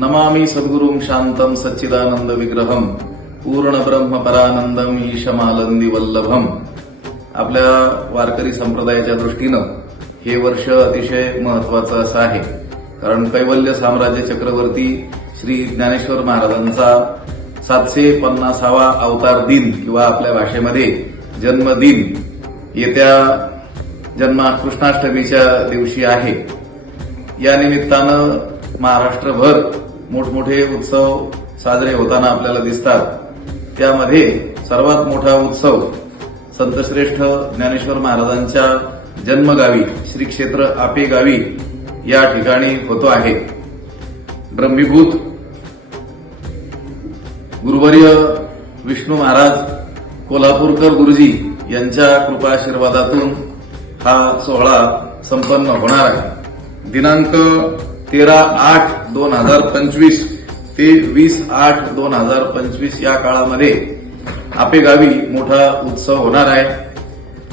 नमामि सद्गुरुं शान्तं सच्चिदानंद विग्रहम् पूर्ण ब्रह्म परानंदम ईशमालंदी वल्लभम आपल्या वारकरी संप्रदायाच्या दृष्टीनं हे वर्ष अतिशय महत्वाचं असं आहे. कारण कैवल्य साम्राज्य चक्रवर्ती श्री ज्ञानेश्वर महाराजांचा सातशे पन्नासावा अवतार दिन किंवा आपल्या भाषेमध्ये जन्मदिन येत्या जन्मा कृष्णाष्टमीच्या दिवशी आहे. या निमित्तानं महाराष्ट्रभर मोठमोठे उत्सव साजरे होताना आपल्याला दिसतात. त्यामध्ये सर्वात मोठा उत्सव संतश्रेष्ठ ज्ञानेश्वर महाराजांच्या जन्मगावी श्री क्षेत्र आपे गावी या ठिकाणी होतो आहे. ब्रह्मीभूत गुरुवर्य विष्णू महाराज कोल्हापूरकर गुरुजी यांच्या कृपाशीर्वादातून हा सोहळा संपन्न होणार आहे. दिनांक तेरा आठ दोन हजार पंचवीस ते वीस आठ दोन हजार पंचवीस या काळामध्ये आपेगावी मोठा उत्सव होणार आहे.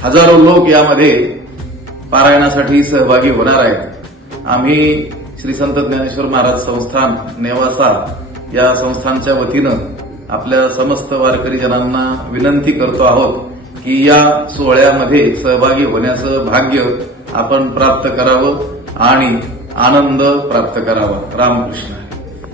हजारो लोक यामध्ये पारायणासाठी सहभागी होणार आहेत. आम्ही श्री संत ज्ञानेश्वर महाराज संस्थान नेवासा या संस्थानच्या वतीनं आपल्या समस्त वारकरी जनांना विनंती करतो आहोत की या सोहळ्यामध्ये सहभागी होण्याचं भाग्य आपण प्राप्त करावं आणि आनंद प्राप्त करावा. रामकृष्ण.